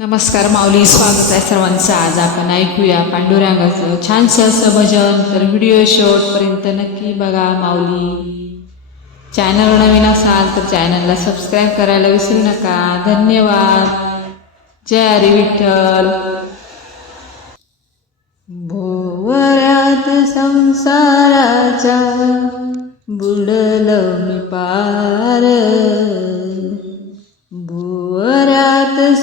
नमस्कार माऊली स्वागत आहे सर्वांचं. आज आपण ऐकूया पांडुरंगाचं छानसं असं भजन. तर व्हिडिओ शेवटपर्यंत नक्की बघा माऊली. चॅनल नवीन असाल तर चॅनलला सबस्क्राईब करायला विसरू नका. धन्यवाद. जय हरी विठ्ठल. भोवऱ्यात संसाराच्या बुडलं मी पार.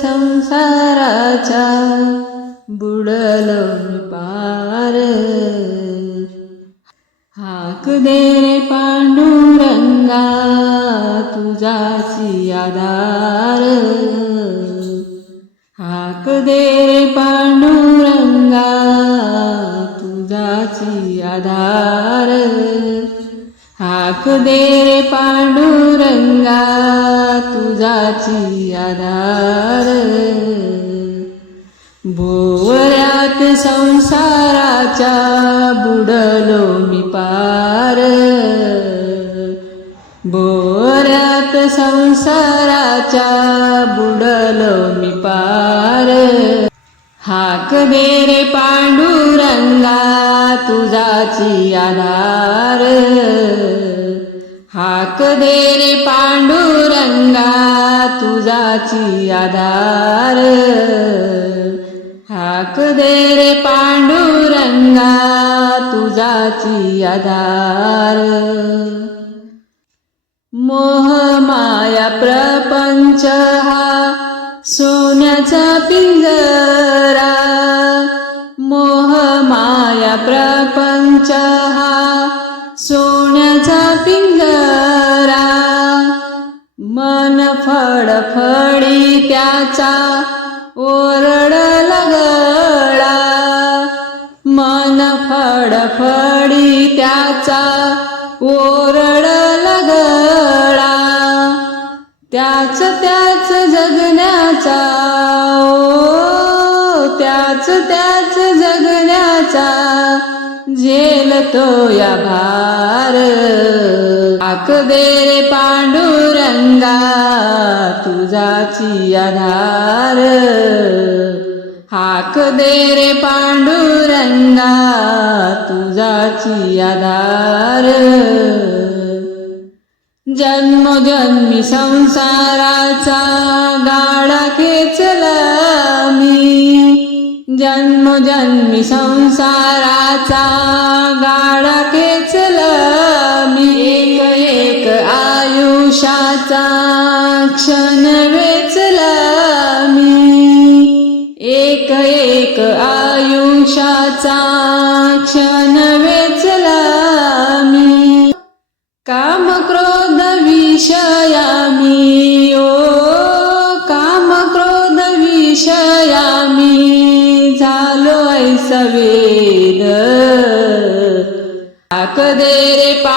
संसाराच्या बुडलो मी पार. हाक दे रे पांडुरंगा तुझाची आधार. हाक दे रे पांडुरंगा तुझाची आधार. हाक दे रे पांडुरंगा तुझाची आधार. भोवऱ्यात संसाराच्या बुडलो मी पार. भोवऱ्यात संसाराच्या बुडलो मी पार. हाक मेरे पांडुरंगा तुझाची आधार. हाक दे रे पांडुरंगा तुझाची आधार. हाक दे रे पांडुरंगा तुझाची आधार. मोह माया प्रपंच हा सोन्याचा पिंजरा. मोह माया प्रपंच हा फडफडी त्याचा ओरड लगळा. मन फडफडी त्याचा ओरड लगळा. त्याच त्याच जगण्याचा ओ त्याच त्याच जगण्याचा झेल तो या भार. आक दे रे पांडुरंगा तुझाची आधार हाक दे रे पांडुरंगा तुझाची आधार जन्मोजन्मी संसाराचा गाडा खेचला मी. जन्मोजन्मी संसाराचा क्षण वेचला मी एक एक आयुष्याचा क्षण वेचला मी काम क्रोध विषयामी ओ काम क्रोध विषयामी झालो ऐसवेद आकदे हाक पा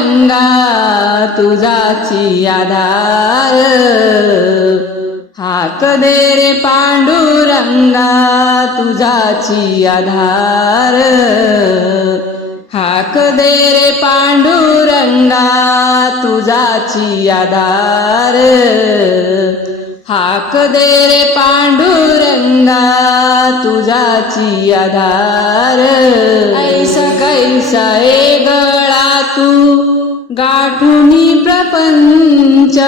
रंगा तुझाची आधार. हाक दे रे पांडुरंगा तुझाची आधार. हाक दे रे पांडुरंगा तुझाची आधार. हाक दे रे पांडुरंगा तुझाची आधार. ऐसा कैसा ए गाठुनी प्रपंच.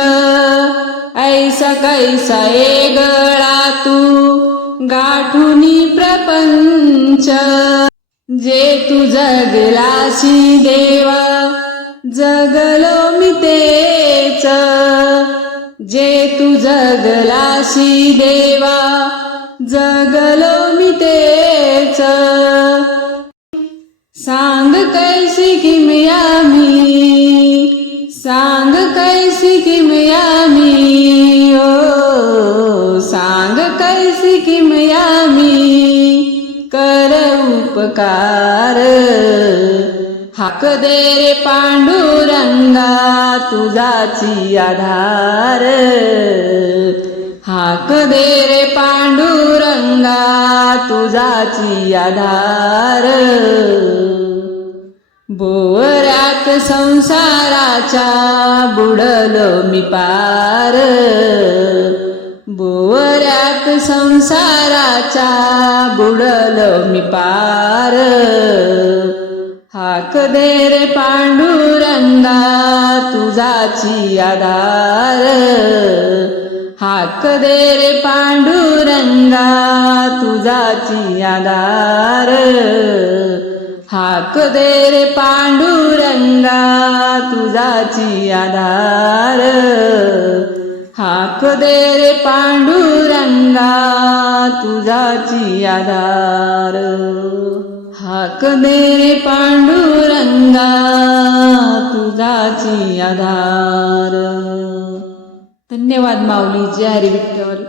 ऐसा कैसा ए गळा तू? गाठुनी प्रपंच. जे तू जगलाशी देवा जगलो मी तेच. जे तू जगलाशी देवा जगलो मी तेच. सांग कैसी किमया मी सांग कैसी किमया मी ओ सांग कैसी किमया मी कर उपकार. हाक दे रे पांडुरंगा तुझाची आधार. हाक दे रे पांडुरंगा तुझाची आधार. बोर संसाराच्या बुडलो मी पार. बोवऱ्यात संसाराच्या बुडलो मी पार. हाक दे रे पांडुरंगा तुझाची आधार. हाक दे रे पांडुरंगा तुझाची आधार. हाक दे रे पांडुरंगा तुझाची आधार हाक दे रे पांडुरंगा तुझाची आधार हाक दे रे पांडुरंगा तुझाची आधार धन्यवाद माऊली जय हरी विठ्ठल.